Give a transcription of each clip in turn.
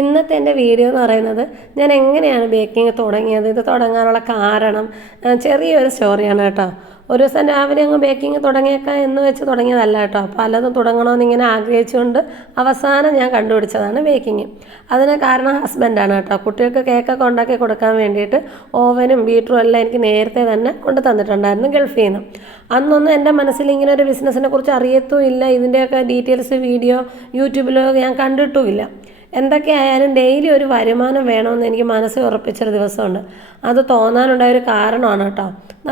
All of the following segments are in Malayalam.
ഇന്നത്തെ എൻ്റെ വീഡിയോ എന്ന് പറയുന്നത് ഞാൻ എങ്ങനെയാണ് ബേക്കിംഗ് തുടങ്ങിയത്, ഇത് തുടങ്ങാനുള്ള കാരണം ചെറിയൊരു സ്റ്റോറിയാണ് കേട്ടോ. ഒരു ദിവസം രാവിലെ അങ്ങ് ബേക്കിംഗ് തുടങ്ങിയേക്കാം എന്ന് വെച്ച് തുടങ്ങിയതല്ല കേട്ടോ. പലതും തുടങ്ങണമെന്ന് ഇങ്ങനെ ആഗ്രഹിച്ചുകൊണ്ട് അവസാനം ഞാൻ കണ്ടുപിടിച്ചതാണ് ബേക്കിംഗ്. അതിന് കാരണം ഹസ്ബൻഡാണ് കേട്ടോ. കുട്ടികൾക്ക് കേക്കൊക്കെ ഉണ്ടാക്കി കൊടുക്കാൻ വേണ്ടിയിട്ട് ഓവനും ബീറ്ററും എല്ലാം എനിക്ക് നേരത്തെ തന്നെ കൊണ്ട് തന്നിട്ടുണ്ടായിരുന്നു ഗൾഫിൽ നിന്ന്. അന്നൊന്നും എൻ്റെ മനസ്സിൽ ഇങ്ങനെ ഒരു ബിസിനസ്സിനെ കുറിച്ച് അറിയത്തുമില്ല. ഇതിൻ്റെയൊക്കെ ഡീറ്റെയിൽസ് വീഡിയോ യൂട്യൂബിലോ ഞാൻ കണ്ടിട്ടുമില്ല. എന്തൊക്കെയായാലും ഡെയിലി ഒരു വരുമാനം വേണമെന്ന് എനിക്ക് മനസ്സിൽ ഉറപ്പിച്ചൊരു ദിവസമുണ്ട്. അത് തോന്നാനുണ്ടായൊരു കാരണമാണ് കേട്ടോ.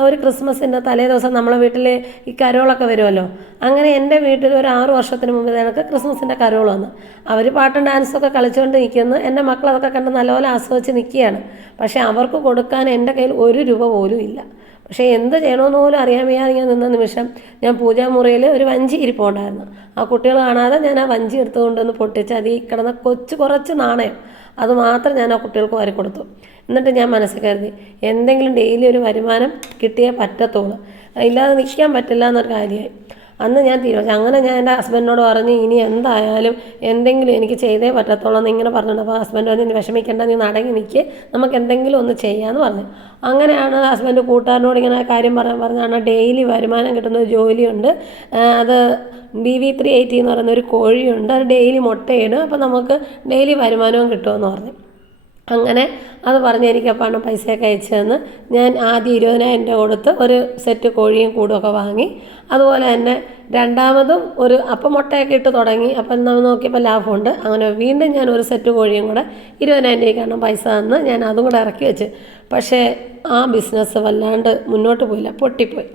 ഒരു ക്രിസ്മസിൻ്റെ തലേ ദിവസം നമ്മളെ വീട്ടിൽ ഈ കരോളൊക്കെ വരുമല്ലോ. അങ്ങനെ എൻ്റെ വീട്ടിൽ ഒരു 6 വർഷത്തിന് മുമ്പ് എനിക്ക് ക്രിസ്മസിൻ്റെ കരോൾ വന്നു. അവർ പാട്ടും ഡാൻസൊക്കെ കളിച്ചുകൊണ്ട് നിൽക്കുന്നു. എൻ്റെ മക്കളതൊക്കെ കണ്ട് നല്ലപോലെ ആസ്വദിച്ച് നിൽക്കുകയാണ്. പക്ഷേ അവർക്ക് കൊടുക്കാൻ എൻ്റെ കയ്യിൽ 1 രൂപ പോലും ഇല്ല. പക്ഷേ എന്ത് ചെയ്യണമെന്ന് പോലും അറിയാൻ വയ്യാതെ ഞാൻ നിന്ന നിമിഷം ഞാൻ പൂജാമുറിയിൽ ഒരു വഞ്ചി ഇരിപ്പുണ്ടായിരുന്നു. ആ കുട്ടികൾ കാണാതെ ഞാൻ ആ വഞ്ചി എടുത്തുകൊണ്ടൊന്ന് പൊട്ടിച്ച് അതിൽ കിടന്ന കുറച്ച് നാണയം അത് മാത്രം ഞാൻ ആ കുട്ടികൾക്ക് വാരി കൊടുത്തു. എന്നിട്ട് ഞാൻ മനസ്സിൽ കരുതി എന്തെങ്കിലും ഡെയിലി ഒരു വരുമാനം കിട്ടിയേ പറ്റത്തുള്ളൂ, ഇല്ലാതെ നിൽക്കാൻ പറ്റില്ല എന്നൊരു കാര്യമായി. അന്ന് ഞാൻ തീരുമാനിച്ചു. അങ്ങനെ ഞാൻ എൻ്റെ ഹസ്ബൻഡിനോട് പറഞ്ഞു ഇനി എന്തായാലും എന്തെങ്കിലും എനിക്ക് ചെയ്തേ പറ്റത്തുള്ളൂ എന്ന് ഇങ്ങനെ പറഞ്ഞിട്ടുണ്ട്. അപ്പോൾ ഹസ്ബൻഡ് പറഞ്ഞു നീ വിഷമിക്കേണ്ട, നീ നടങ്ങി നിൽക്ക്, നമുക്ക് എന്തെങ്കിലും ഒന്ന് ചെയ്യാമെന്ന് പറഞ്ഞു. അങ്ങനെയാണ് ഹസ്ബൻഡ് കൂട്ടുകാരനോട് ഇങ്ങനെ കാര്യം പറഞ്ഞാണ് ഡെയിലി വരുമാനം കിട്ടുന്ന ഒരു ജോലിയുണ്ട്. അത് BV380 എന്ന് പറയുന്ന ഒരു കോഴിയുണ്ട്, അത് ഡെയിലി മുട്ടയിടും, അപ്പോൾ നമുക്ക് ഡെയിലി വരുമാനവും കിട്ടുമെന്ന് പറഞ്ഞു. അങ്ങനെ അത് പറഞ്ഞ് എനിക്ക് പണം പൈസയൊക്കെ അയച്ചു തന്ന് ഞാൻ ആദ്യം 20,000 രൂപ കൊടുത്ത് ഒരു സെറ്റ് കോഴിയും കൂടുമൊക്കെ വാങ്ങി. അതുപോലെ തന്നെ രണ്ടാമതും അപ്പം മുട്ടയൊക്കെ ഇട്ട് തുടങ്ങി. അപ്പം നമ്മൾ നോക്കിയപ്പോൾ ലാഭമുണ്ട്. അങ്ങനെ വീണ്ടും ഞാൻ ഒരു സെറ്റ് കോഴിയും കൂടെ 20,000 രൂപയ്ക്കാണ് പൈസ തന്ന് ഞാൻ അതും കൂടെ ഇറക്കി വെച്ച്. പക്ഷേ ആ ബിസിനസ് വല്ലാണ്ട് മുന്നോട്ട് പോയില്ല, പൊട്ടിപ്പോയി.